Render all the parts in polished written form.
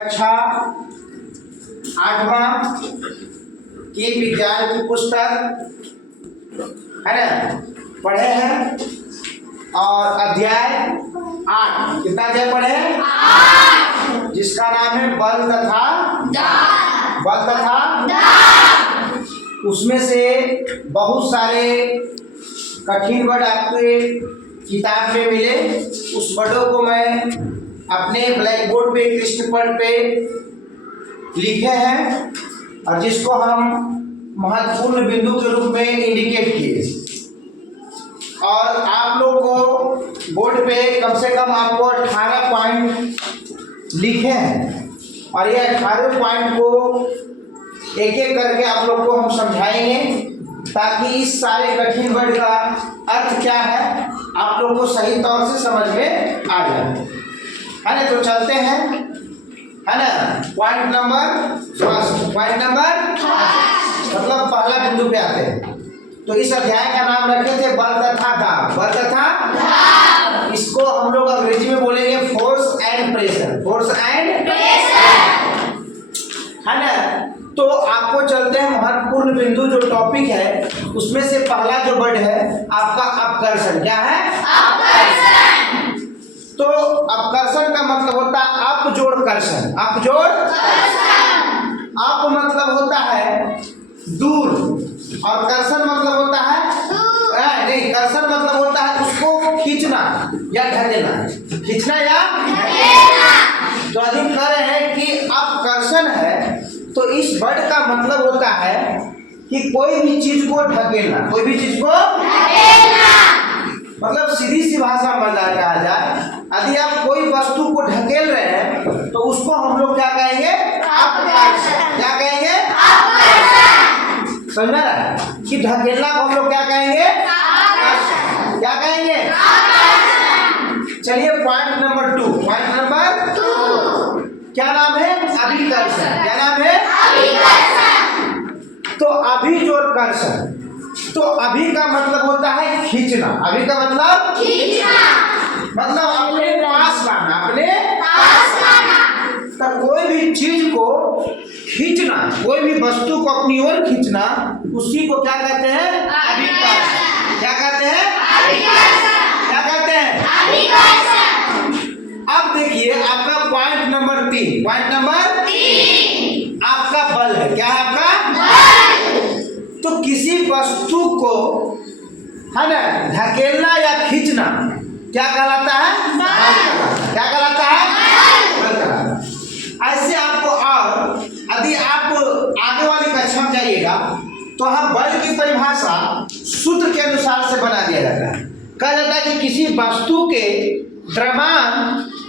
कक्षा 8वां की विज्ञान की पुस्तक है ना पढ़े हैं। और अध्याय 8 कितना अध्याय पढ़े हैं? 8, जिसका नाम है बल तथा उसमें से बहुत सारे कठिन वर्ड आपके किताब में मिले। उस वर्डों को मैं अपने ब्लैक बोर्ड पे कृष्ण पट पे लिखे हैं और जिसको हम महत्वपूर्ण बिंदु के रूप में इंडिकेट किए। और आप लोग को बोर्ड पे कम से कम आपको 18 पॉइंट लिखे हैं और ये 18 पॉइंट को एक एक करके आप लोग को हम समझाएंगे ताकि इस सारे कठिन वर्ड का अर्थ क्या है आप लोग को सही तौर से समझ में आ जाए, है ना। तो चलते हैं, है ना। पॉइंट नंबर मतलब पहला बिंदु पे आते हैं। तो इस अध्याय का नाम रखे थे बल तथा इसको हम लोग अंग्रेजी में बोलेंगे फोर्स एंड प्रेशर, है ना। तो आपको चलते हैं महत्वपूर्ण बिंदु जो टॉपिक है उसमें से पहला जो वर्ड है आपका अपकर्षण। क्या है? अपकर्षण। तो अपकर्षण का मतलब होता है अपजोड़ कर्षण। अप मतलब होता है दूर और कर्षण मतलब होता है नहीं, कर्षण मतलब होता है उसको खींचना या ढकेलना, खींचना या ढकेलना। तो अधिक कह रहे हैं कि अपकर्षण है तो इस वर्ड का मतलब होता है कि कोई भी चीज को ढकेलना, मतलब सीधी सी भाषा में कहा जाए यदि आप कोई वस्तु को ढकेल रहे हैं तो उसको हम लोग क्या कहेंगे? अपकर्षण। क्या कहेंगे? अपकर्षण। समझा रहा है कि ढकेलना को हम लोग क्या कहेंगे? अपकर्षण। क्या कहेंगे? अपकर्षण। चलिए पॉइंट नंबर 2 क्या नाम है? अभिकर्षण। क्या नाम है? अभिकर्षण। तो अभिजोड़ कर्षण। तो अभि का मतलब होता है खींचना। अभि का मतलब खींचना, मतलब अपने पास लाना, तो कोई भी चीज को खींचना, कोई भी वस्तु को अपनी ओर खींचना, उसी को क्या कहते हैं? अभिकर्षण। क्या कहते हैं? अभिकर्षण। क्या कहते हैं? अभिकर्षण। अब देखिए आपका पॉइंट नंबर 3 आपका बल है। क्या है आपका? तो किसी वस्तु को, है ना, ढकेलना या खींचना क्या कहलाता है? बल। क्या कहलाता है? बल। ऐसे आपको और यदि आप आगे वाली कक्षा में जाइएगा तो हम बल की परिभाषा सूत्र के अनुसार से बना दिया जाता है। कहा जाता है कि किसी वस्तु के द्रव्यमान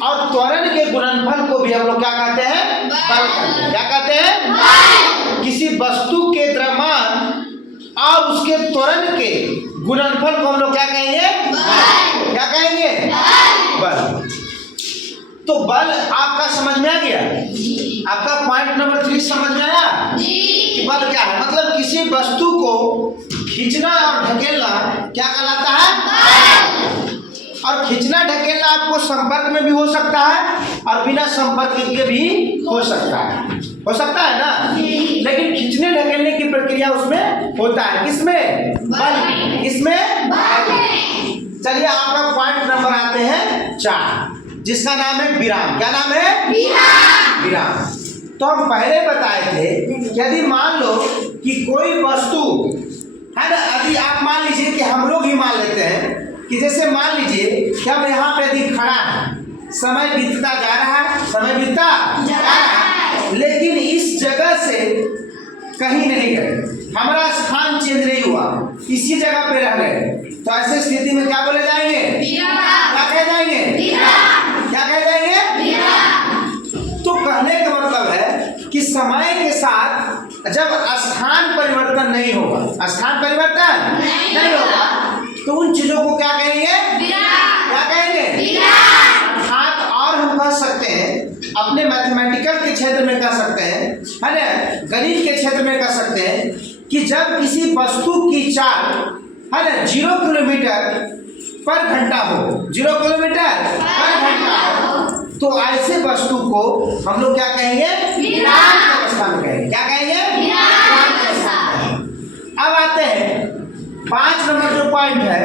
और त्वरण के गुणनफल को भी हम लोग क्या कहते हैं? बल। क्या कहते हैं? बल। किसी वस्तु के द्रव्यमान और उसके त्वरण के गुणनफल को हम लोग क्या कहेंगे? बल। क्या कहेंगे? बल। तो बल आपका समझ में आ गया? आपका पॉइंट नंबर 3 समझ में आया कि बल क्या है? मतलब किसी वस्तु को खींचना और ढकेलना क्या कहलाता है? बल। और खींचना ढकेलना आपको संपर्क में भी हो सकता है और बिना संपर्क के भी हो सकता है ना। लेकिन खींचने ढकेलने की प्रक्रिया उसमें होता है। किसमें? बल। इसमें बल। चलिए आपका पॉइंट नंबर आते हैं 4 जिसका नाम है विराम। क्या नाम है? विराम। तो हम पहले बताए थे कि यदि मान लो कि कोई वस्तु है ना, यदि आप मान लीजिए कि हम लोग ही मान लेते हैं कि जैसे मान लीजिए कि हम यहाँ पे यदि खड़ा है, समय बीतता जा रहा है, लेकिन इस जगह से कहीं नहीं गए, हमारा स्थान चेंज नहीं हुआ, इसी जगह पे रह गए, तो ऐसे स्थिति में क्या बोले जाएंगे? क्या कहे जाएंगे? क्या कहे जाएंगे? तो कहने का मतलब है कि समय के साथ जब स्थान परिवर्तन नहीं होगा, तो उन चीजों को क्या कहेंगे? क्या कहेंगे? अर्थात और हम कह सकते हैं अपने मैथमेटिकल के क्षेत्र में कह सकते हैं, है ना, गणित के क्षेत्र में कह सकते हैं कि जब किसी वस्तु की चाल, है ना, 0 किलोमीटर पर घंटा हो, 0 किलोमीटर पर घंटा हो, तो ऐसे वस्तु को हम लोग क्या कहेंगे? विराम की अवस्था में कहेंगे। क्या कहेंगे? विराम की अवस्था में। अब आते हैं 5 नंबर जो पॉइंट है,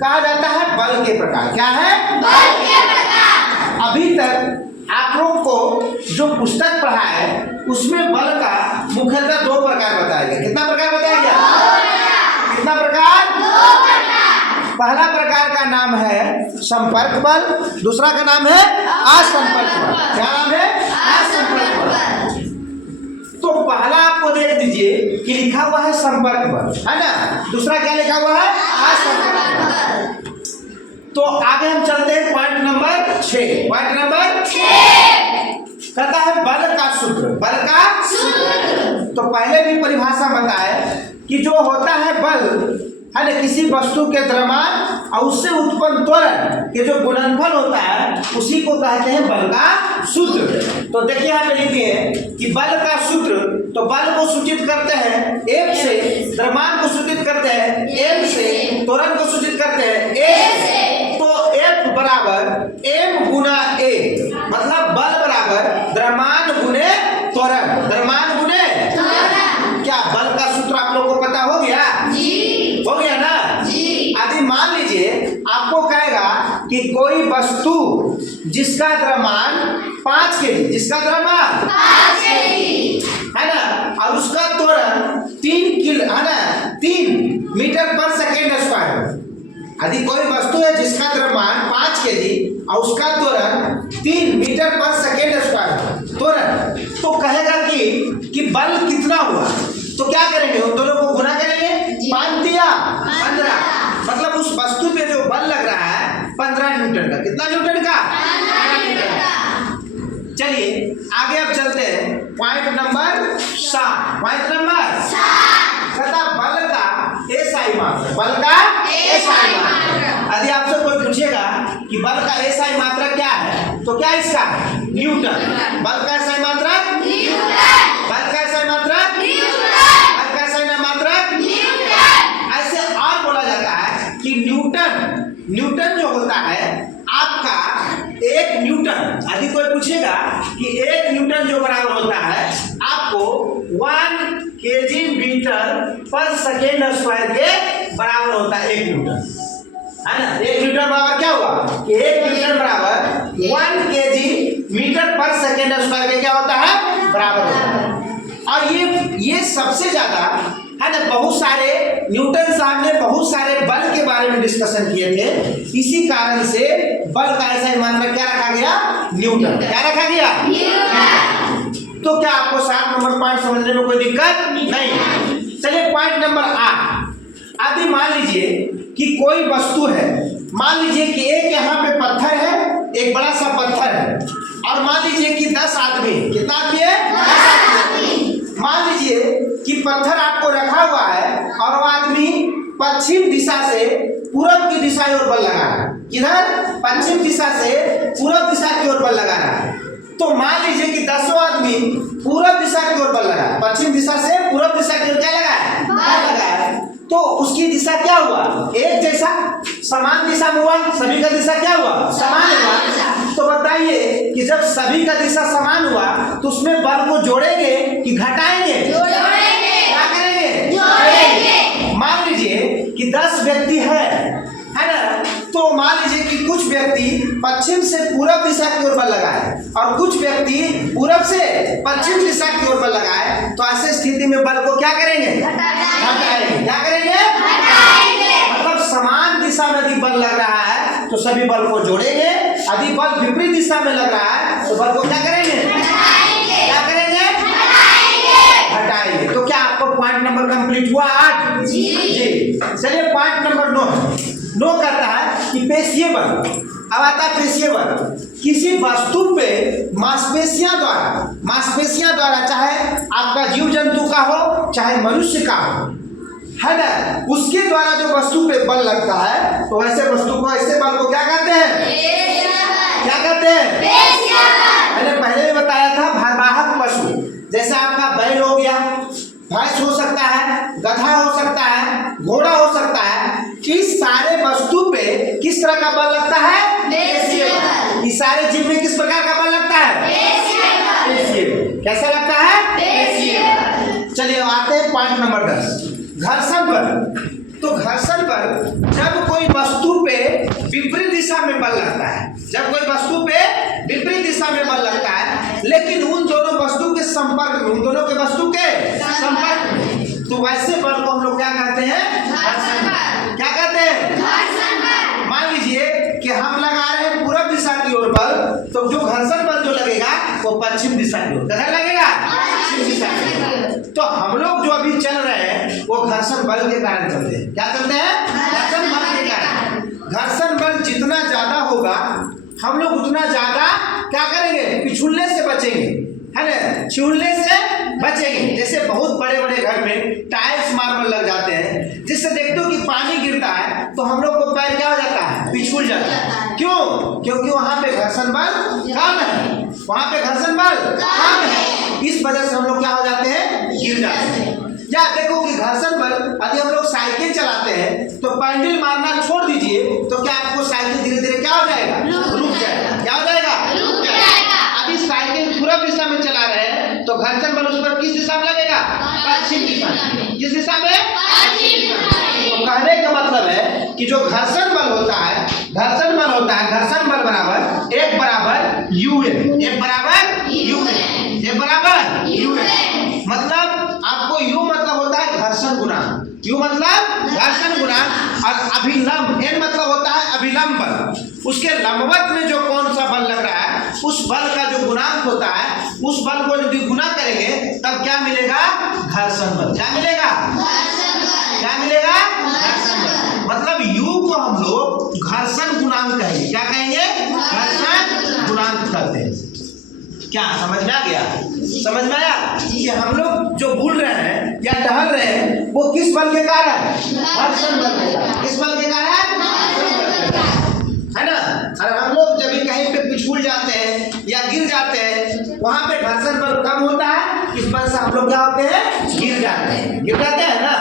कहा जाता है बल के प्रकार। क्या है? बल के प्रकार। अभी तक आप लोगों को जो पुस्तक पढ़ा है उसमें बल का मुख्यतः 2 प्रकार बताया गया। कितना प्रकार बताया गया? 2 प्रकार। कितना प्रकार? 2 प्रकार। पहला प्रकार का नाम है संपर्क बल, दूसरा का नाम है असंपर्क बल। क्या नाम है? असंपर्क बल। तो पहला आपको देख दीजिए कि लिखा हुआ है संपर्क बल, है ना? दूसरा क्या लिखा हुआ है? असंपर्क बल। तो आगे हम चलते हैं पॉइंट नंबर 6। पॉइंट नंबर 6 कहता है बल का सूत्र। बल का सूत्र। तो पहले भी परिभाषा बताए कि जो होता है बल, है ना, किसी वस्तु के द्रव्यमान और उससे उत्पन्न त्वरण के जो गुणनफल होता है उसी को कहते हैं बल का सूत्र। तो देखिए यहाँ पे लिखे हैं कि बल का सूत्र, तो बल को सूचित करते हैं F से, द्रव्यमान को सूचित करते हैं M से, त्वरण को सूचित करते हैं A से। तो F बराबर M गुना A, मतलब बल बराबर द्रव्यमान गुने त्वरण। द्रव्यमान गुने क्या बल का सूत्र आप लोग को पता हो गया? जी। हो गया ना? जी। अभी मान लीजिए आपको कहेगा कि कोई वस्तु जिसका द्रव्यमान 5 kg, जिसका द्रव्यमान 5 kg है ना, और उसका त्वरण 3 किलो, है ना, 3 मीटर पर सेकेंड स्क्वायर। यदि कोई वस्तु है जिसका द्रव्यमान 5 kg और उसका त्वरण 3 मीटर पर सेकेंड स्क्वायर त्वरण, तो कहेगा कि बल कितना हुआ? तो क्या करेंगे? उन दोनों को गुना करेंगे। 5 या 15, मतलब उस वस्तु पे जो बल लग रहा है 15 न्यूटन का। कितना न्यूटन का? 15 न्यूटन का। चलिए आगे अब चलते हैं पॉइंट नंबर 7। पॉइंट नंबर 7 कहता बल का एसआई मात्रा। बल का एसआई मात्रा। यदि आपसे कोई पूछेगा कि बल का एसआई मात्रा क्या है, तो क्या इसका? न्यूटन। बल का एसआई मात्रा न्यूटन। बल का एसआई मात्रा न्यूटन। बल का एसआई मात्रा न्यूटन। ऐसे और बोला जाता है कि न्यूटन जो होता है आपका 1 न्यूटन, यदि कोई पूछेगा कि 1 न्यूटन जो बराबर होता है आपको 1 kg मीटर पर सेकेंड स्क्वायर के बराबर होता है 1 न्यूटन, है ना? 1 न्यूटन बराबर क्या हुआ कि 1 न्यूटन बराबर 1 kg मीटर पर सेकेंड स्क्वायर के क्या होता है? बराबर होता है। और ये सबसे ज्यादा, है ना, बहुत सारे न्यूटन साहब ने बहुत सारे बल के बारे में डिस्कशन किए थे, इसी कारण से बल का ऐसा मात्रा क्या रखा गया? न्यूटन। क्या रखा गया? न्यूटन। तो क्या आपको 7 नंबर पॉइंट समझने में कोई दिक्कत नहीं? चलिए पॉइंट नंबर 8। आदि मान लीजिए कि कोई वस्तु है, मान लीजिए कि एक यहाँ पे पत्थर है, एक बड़ा सा पत्थर है, और मान लीजिए कि 10 आदमी, कितना आदमी है? 10 आदमी। मान लीजिए कि पत्थर आपको रखा हुआ है और वो आदमी पश्चिम दिशा से पूरब की दिशा की ओर बल लगा रहा है। किधर? पश्चिम दिशा से पूरब दिशा की ओर बल लगा रहा है। तो मान लीजिए कि 10 आदमी पूरब दिशा की ओर बल लगा है, पश्चिम दिशा से पूरब दिशा की ओर क्या लगा है? बल लगा है। तो उसकी दिशा क्या हुआ? एक जैसा, समान दिशा में हुआ। सभी का दिशा क्या हुआ? समान हुआ। तो बताइए कि जब सभी का दिशा समान हुआ तो उसमें बल को जोड़ेंगे कि घटाएंगे? जोड़ेंगे। क्या करेंगे? जोड़ेंगे। मान लीजिए कि 10 व्यक्ति है ना, तो मान लीजिए कि कुछ व्यक्ति पश्चिम से पूरब दिशा की ओर बल लगाए और कुछ व्यक्ति पूरब से पश्चिम दिशा की ओर बल लगाए, तो ऐसे स्थिति में बल को क्या करेंगे? घटाएंगे। क्या करेंगे? घटाएंगे। मतलब समान दिशा में यदि बल लग रहा है तो सभी बल को जोड़ेंगे, यदि बल विपरीत दिशा में लग रहा है तो बल को क्या करेंगे? घटाएंगे। क्या करेंगे? घटाएंगे। घटाएंगे। तो क्या आपको पॉइंट नंबर कंप्लीट हुआ? 8 जी। चलिए पॉइंट नंबर 9 कहता है कि पेशीय बल। अब आता है पेशीय बल। किसी वस्तु पे मांसपेशियां द्वारा, चाहे आपका जीव जंतु का हो चाहे मनुष्य का हो, है ना, उसके द्वारा जो वस्तु पे बल लगता है तो ऐसे वस्तु को, ऐसे बल को क्या कहते हैं? क्या कहते हैं? मैंने पहले भी बताया था, भारवाहक पशु, जैसे आपका बैल हो गया, भैंस हो सकता है, गधा हो सकता है, घोड़ा हो सकता है, इस सारे वस्तु पे किस तरह का बल लगता है? पेशीय बल। इस सारे जीव में किस प्रकार का कैसा लगता है? पेशीय बल। चलिए आते हैं पॉइंट नंबर 10, घर्षण बल। तो घर्षण बल जब कोई वस्तु पे विपरीत दिशा में बल लगता है, जब कोई वस्तु पे विपरीत दिशा में बल लगता है, लेकिन उन दोनों वस्तु के संपर्क में, उन दोनों के वस्तु के संपर्क में, तो वैसे बल को हम लोग क्या कहते हैं? घर्षण बल। क्या कहते हैं? घर्षण बल। मान लीजिए कि हम लगा रहे हैं पूरब दिशा की ओर बल, तो जो घर्षण बल जो लगेगा वो पश्चिम दिशा की ओर किधर लगेगा? पश्चिम दिशा की ओर। तो हम लोग जो अभी चल रहे हैं वो घर्षण बल के कारण चलते हैं। क्या चलते हैं? घर्षण बल के कारण। घर्षण बल जितना ज्यादा होगा हम लोग उतना ज्यादा क्या करेंगे? पिछुलने से बचेंगे, है ना, छिड़ने से बचेंगे। जैसे बहुत बड़े बड़े घर में टाइल्स मार्बल लग जाते हैं, जिससे देखते हो कि पानी गिरता है तो हम लोग को पैर क्या हो जाता है? पिछुल जाता है। क्यों? क्योंकि वहां पे घर्षण बल कम है, वहां पे घर्षण बल कम है, इस वजह से हम लोग क्या हो जाते हैं? गिर जाते हैं। या देखो कि घर्षण बल, यदि हम लोग साइकिल चलाते हैं तो पैडल मारना छोड़ दीजिए तो क्या आपको साइकिल धीरे धीरे क्या हो जाएगा? रुक जाएगा। क्या हो जाएगा? रुक जाएगा। अभी साइकिल पूरब दिशा में चला रहे हैं तो घर्षण बल उस पर किस दिशा में लगेगा? पश्चिम दिशा में। किस दिशा में? पश्चिम दिशा में। तो कहने का मतलब है कि जो घर्षण बल होता है, घर्षण बल होता है, घर्षण बल बराबर एक बराबर यू है, एक बराबर यू है, एक बराबर यू है। मतलब आपको यू मतलब होता है घर्षण गुणांक, यू मतलब घर्षण गुणांक, और अभिलंब एन मतलब होता है अभिलंब बल। उसके लंबवत में जो कौन सा बल लग रहा है उस बल का जो गुणांक होता है, उस बल को यदि गुना करेंगे तब क्या मिलेगा? घर्षण बल। क्या मिलेगा? घर्षण बल। क्या मिलेगा? घर्षण बल। मतलब यू को हम लोग घर्षण गुणांक कहेंगे। क्या कहेंगे? घर्षण गुणांक कहते हैं। क्या समझ में आ गया? समझ में आया कि हम लोग जो बुल रहे हैं या टहल रहे हैं वो किस बल के कारण? घर्षण बल के कारण। किस बल के कारण? है ना। और हम लोग जब भी कहीं पे पिछुल जाते हैं या गिर जाते हैं वहां पे घर्षण बल कम होता है, इस वजह से हम लोग क्या होते हैं? गिर जाते हैं। गिर जाते हैं ना,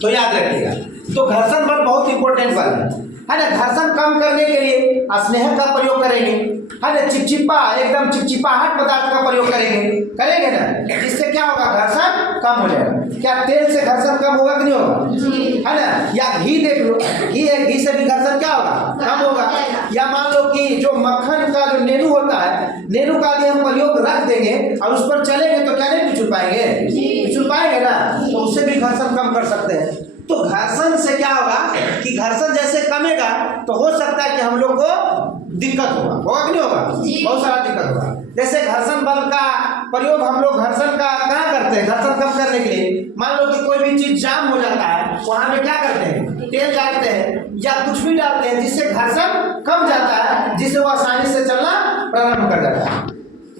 तो याद रखिएगा। तो घर्षण बल बहुत इंपॉर्टेंट बल है ना। घर्षण कम करने के लिए स्नेह का प्रयोग करेंगे, है ना, चिपचिपा एकदम चिपचिपाहट पदार्थ का प्रयोग करेंगे ना, जिससे क्या होगा? घर्षण कम हो जाएगा। क्या तेल से घर्षण कम होगा कि नहीं होगा? है ना। या घी देख लो, घी से भी घर्षण क्या होगा? कम होगा। या मान लो कि जो मक्खन का जो नेनू होता है, नेनू का यदि हम प्रयोग रख देंगे और उस पर चलेंगे तो क्या नहीं पिछुल पाएंगे? पिछुल पाएंगे ना, तो उससे भी घर्षण कम कर सकते हैं। तो घर्षण से क्या होगा कि घर्षण जैसे कमेगा तो हो सकता है कि हम लोग को दिक्कत होगा कि नहीं होगा? बहुत सारा दिक्कत होगा। जैसे घर्षण बल का प्रयोग हम लोग घर्षण का कहाँ करते हैं? घर्षण कम करने के लिए मान लो कि कोई भी चीज जाम हो जाता है, वहां में क्या करते हैं? तेल डालते हैं या कुछ भी डालते हैं जिससे घर्षण कम जाता है, जिससे वो आसानी से चलना प्रारंभ कर जाता है।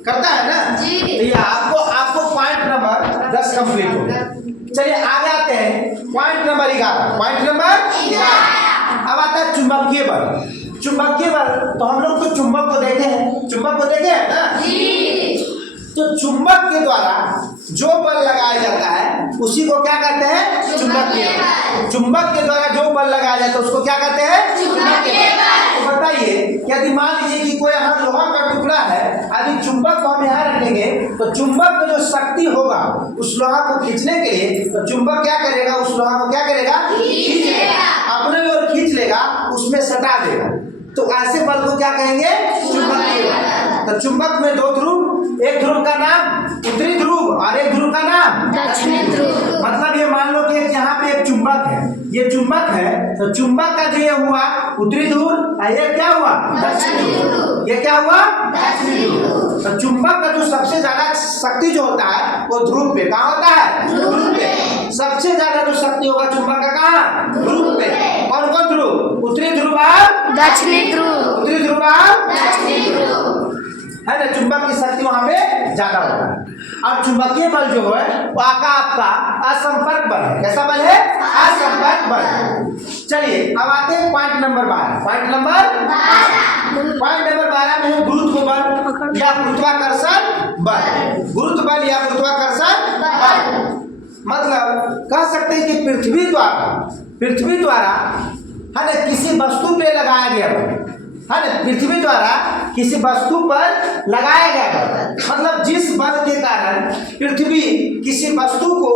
करता है ना। तो ये आपको पॉइंट नंबर 10 कंप्लीट हो गया। चलिए आगे आते हैं पॉइंट नंबर 11। पॉइंट नंबर 11 अब आता है चुंबकीय बल। चुंबकीय बल तो हम लोग तो चुंबक को देखे हैं, चुंबक को देखे हैं ना। तो चुंबक के द्वारा जो बल लगाया जाता है उसी को क्या कहते हैं? चुंबकीय बल। चुंबक के द्वारा जो बल लगाया जाता है उसको क्या कहते हैं? चुंबकीय बल। तो बताइए यदि मान लीजिए कि कोई यहाँ लोहा का टुकड़ा है, यदि चुंबक को हम यहाँ रखेंगे तो चुंबक में जो शक्ति होगा उस लोहा को खींचने के लिए, तो चुंबक क्या करेगा? उस लोहा को क्या करेगा? खींच लेगा, अपने ओर खींच लेगा, उसमें सटा देगा। तो ऐसे बल को क्या कहेंगे? चुंबकीय बल। तो चुंबक में दो ध्रुव, एक ध्रुव का नाम उत्तरी ध्रुव और एक ध्रुव का नाम दक्षिणी ध्रुव। मतलब ये मान लो कि यहाँ पे एक चुंबक है, ये चुंबक है, तो चुंबक का जो ये हुआ उत्तरी ध्रुव और ये क्या हुआ? दक्षिणी ध्रुव। ये क्या हुआ? दक्षिणी ध्रुव। तो चुंबक का जो सबसे ज्यादा शक्ति जो होता है वो ध्रुव पे। कहाँ होता है? ध्रुव पे। सबसे ज्यादा जो शक्ति होगा चुंबक का कहाँ? ध्रुव पे। कौन कौन ध्रुव? उत्तरी ध्रुव और दक्षिणी ध्रुव। उत्तरी ध्रुव और दक्षिणी ध्रुव, है ना। चुंबक की शक्ति वहां पे ज्यादा होता है। और चुंबकीय बल जो है वो आपका असंपर्क बल है। कैसा बल है? असंपर्क बल। चलिए अब आते हैं पॉइंट नंबर 12। पॉइंट नंबर 12 में है गुरुत्व बल या गुरुत्वाकर्षण बल। गुरुत्व बल या गुरुत्वाकर्षण बल मतलब कह सकते हैं कि पृथ्वी द्वारा है ना किसी वस्तु पे लगाया गया बल, है ना, पृथ्वी द्वारा किसी वस्तु पर लगाया गया बल। मतलब जिस बल के पृथ्वी किसी वस्तु को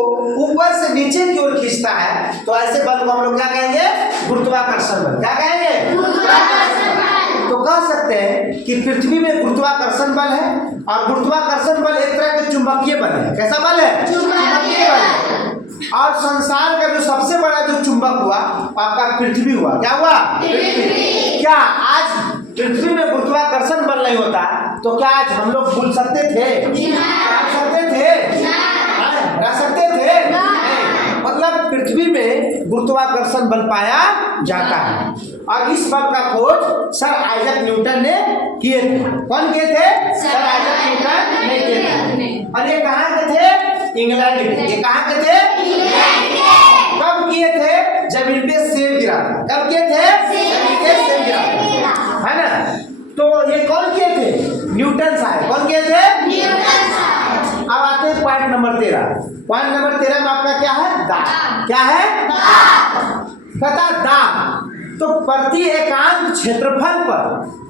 ऊपर से नीचे की ओर खींचता है तो ऐसे बल को हम लोग क्या कहेंगे? गुरुत्वाकर्षण बल। क्या कहेंगे? गुरुत्वाकर्षण बल। तो कह सकते हैं कि पृथ्वी में गुरुत्वाकर्षण बल है और गुरुत्वाकर्षण बल एक तरह का चुंबकीय बल है। कैसा बल है? चुंबकीय बल है। और संसार का जो सबसे बड़ा जो चुंबक हुआ आपका पृथ्वी हुआ। क्या हुआ? पृथ्वी। क्या आज पृथ्वी में गुरुत्वाकर्षण बल नहीं होता तो क्या आज हम लोग भूल सकते थे? रह सकते थे? रह सकते थे? मतलब पृथ्वी में गुरुत्वाकर्षण बल पाया जाता है और इस बल का खोज सर आइजैक न्यूटन ने किए थे। कौन किए थे? सर आइजैक न्यूटन ने किए थे। और ये कहाँ के थे? इंग्लैंड के। ये कहाँ के थे? इंग्लैंड के। कब किए थे? जब इन पे सेब गिरा था। कब किए थे? जब इन पे सेब गिरा था, है ना? तो ये कौन किए थे? न्यूटन साहब। कौन किए थे? न्यूटन साहब। अब आते हैं पॉइंट नंबर 13। पॉइंट नंबर 13 में आपका क्या है? दाब। क्या है? दाब। दाब तो प्रति एकांक क्षेत्रफल पर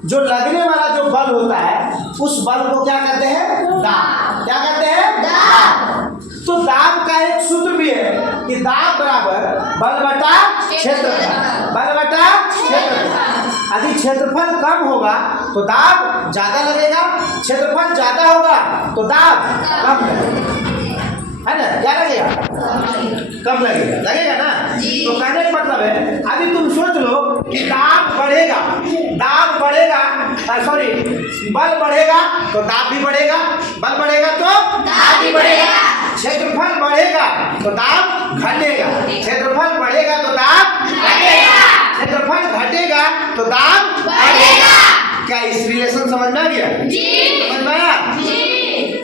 जो लगने वाला जो बल होता है उस बल को क्या कहते हैं? दाब। क्या कहते हैं? दाब। तो दाब का एक सूत्र भी है कि दाब बराबर बल बटा क्षेत्रफल। बल बटा क्षेत्रफल। यदि क्षेत्रफल कम होगा तो दाब ज्यादा लगेगा, क्षेत्रफल ज्यादा होगा तो दाब कम लगेगा, है ना? क्या लगेगा? कम लगेगा। लगेगा ना? तो कहने का मतलब है अभी तुम सोच लो कि दाब बढ़ेगा, दाब बढ़ेगा, सॉरी बल बढ़ेगा तो दाब भी बढ़ेगा, बल बढ़ेगा तो दाब भी बढ़ेगा। क्षेत्रफल बढ़ेगा तो दाब घटेगा, क्षेत्रफल बढ़ेगा तो दाब घटेगा, क्षेत्रफल घटेगा तो दाब बढ़ेगा। क्या इस रिलेशन समझ में आ गया? समझ में आया?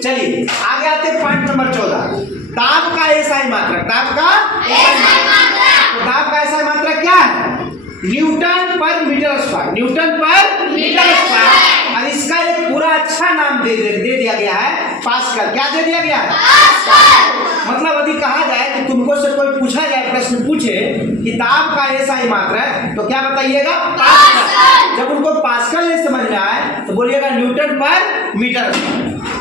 चलिए आगे आते हैं पॉइंट नंबर 14। दाब का एसआई मात्रक। दाब का एसआई मात्रक। तो दाब का एसआई मात्रक क्या है? न्यूटन पर मीटर स्क्वायर। न्यूटन पर मीटर स्क्वायर। और इसका एक पूरा अच्छा नाम दे दिया गया है, पास्कल। क्या दे दिया गया है? पास्कल। मतलब यदि कहा जाए कि तुमको से कोई पूछा जाए, प्रश्न पूछे कि दाब का एसआई मात्रक तो क्या बताइएगा? पास्कल। जब उनको पास्कल नहीं समझ में आए तो बोलिएगा न्यूटन पर मीटर।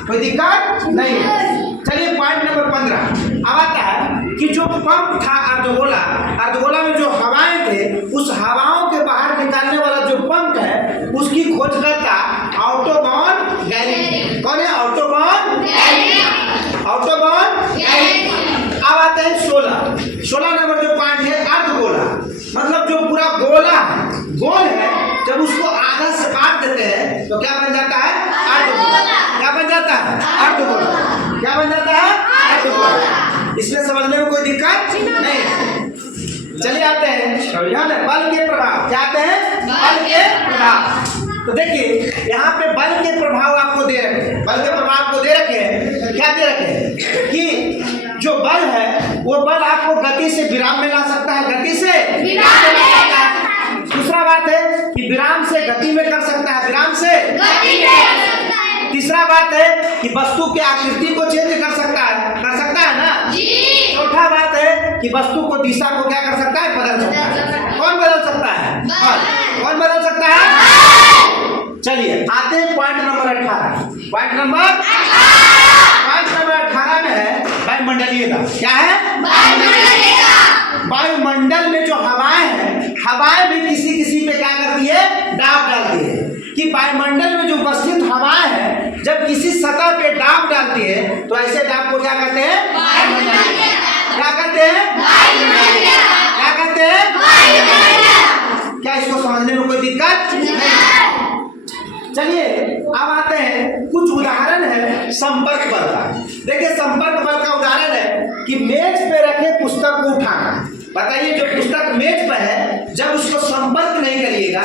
कोई दिक्कत नहीं है। चलिए पॉइंट नंबर 15 अब आता है कि जो पंप था अर्धगोला, अर्धगोला में जो हवाएं थे उस हवाओं के बाहर निकालने वाला जो पंप है उसकी खोज करता ऑटो वॉन गैलीलियो। कौन है? Otto von Galileo. Otto von Galileo. अब आते हैं 16 नंबर जो पॉइंट है अर्धगोला। मतलब जो पूरा गोला गोल है जब उसको आधा से काट देते हैं तो क्या बन जाता है? अर्धगोला। क्या बन जाता है? अर्धगोला। क्या बन जाता है? अर्धगोला। इसमें समझने में कोई दिक्कत नहीं। चलिए आते हैं बल के प्रभाव। क्या आते हैं? बल के प्रभाव। तो देखिए यहाँ पे बल के प्रभाव आपको दे रखे हैं। बल के प्रभाव को दे रखे हैं। क्या दे रखे हैं? कि जो बल है वो बल आपको गति से विराम में ला सकता है, गति से विराम में ला सकता है। दूसरा बात है कि विराम से गति में कर सकता है, विराम से गति में कर सकता है। तीसरा बात है कि वस्तु की आकृति को चेंज कर सकता है ना जी। चौथा बात है कि वस्तु को दिशा को क्या कर सकता है? बदल सकता है। कौन बदल सकता है? कौन बदल सकता है? चलिए आते हैं पॉइंट नंबर 18। पॉइंट नंबर 18 में है वायुमंडलीयता। क्या है? वायुमंडल में जो हवाएं हैं, हवाएं भी किसी पे क्या करती है? दाब डालती है। कि वायुमंडल में जो उपस्थित हवाएं हैं जब किसी सतह पे दाब डालती है तो ऐसे दाब को क्या कहते हैं? क्या कहते हैं? क्या कहते हैं? क्या इसको समझने में कोई दिक्कत नहीं? चलिए अब आते हैं कुछ उदाहरण है संपर्क बल का। देखिए संपर्क बल का उदाहरण है कि मेज पे रखे पुस्तक को उठाना। बताइए जो पुस्तक मेज पर है जब उसको संपर्क नहीं करिएगा,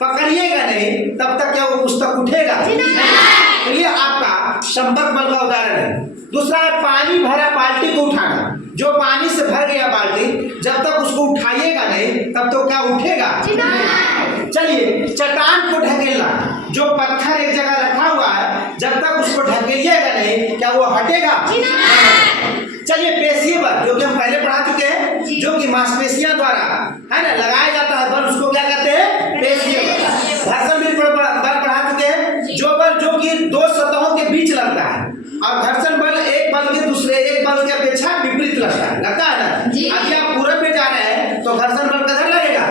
पकड़िएगा नहीं, तब तक क्या वो पुस्तक उठेगा? तो ये आपका संपर्क बल का उदाहरण है। दूसरा है पानी भरा बाल्टी को उठाना। जो पानी से भर गया बाल्टी जब तक उसको उठाइएगा नहीं तब तो क्या उठेगा? चलिए चट्टान को ढकेलना। जो पत्थर एक जगह रखा हुआ है जब तक उसको ढकेलिएगा नहीं क्या वो हटेगा? चलिए पेशीय बल जो कि हम पहले पढ़ा चुके हैं, जो कि मांसपेशियों द्वारा है ना लगाया जाता है बल, उसको क्या कहते हैं? पेशीय बल। घर्षण बल पढ़ा चुके हैं, जो बल जो कि दो सतहों के बीच लगता है। और घर्षण बल एक एक बल के अपेक्षा विपरीत लगता है ना। अभी आप पूरब में जा रहे हैं तो घर्षण बल किधर लगेगा?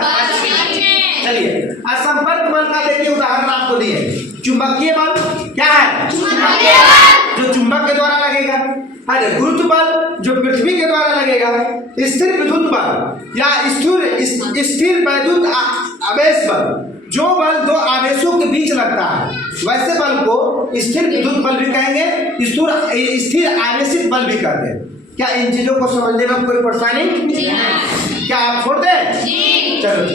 चलिए आज संपर्क बल का देखिए उदाहरण आपको दिए। चुंबकीय बल क्या है? जो चुंबक के द्वारा लगेगा। अरे गुरुत्व बल जो पृथ्वी के द्वारा लगेगा। स्थिर विद्युत बल या स्थिर वैद्युत आवेश बल, जो बल दो आवेशों के बीच लगता है वैसे बल को स्थिर विद्युत बल भी कहेंगे, स्थिर आवेशित बल भी कहते हैं। क्या इन चीजों को समझने में कोई परेशानी? क्या आप छोड़ दें? चलो ठीक।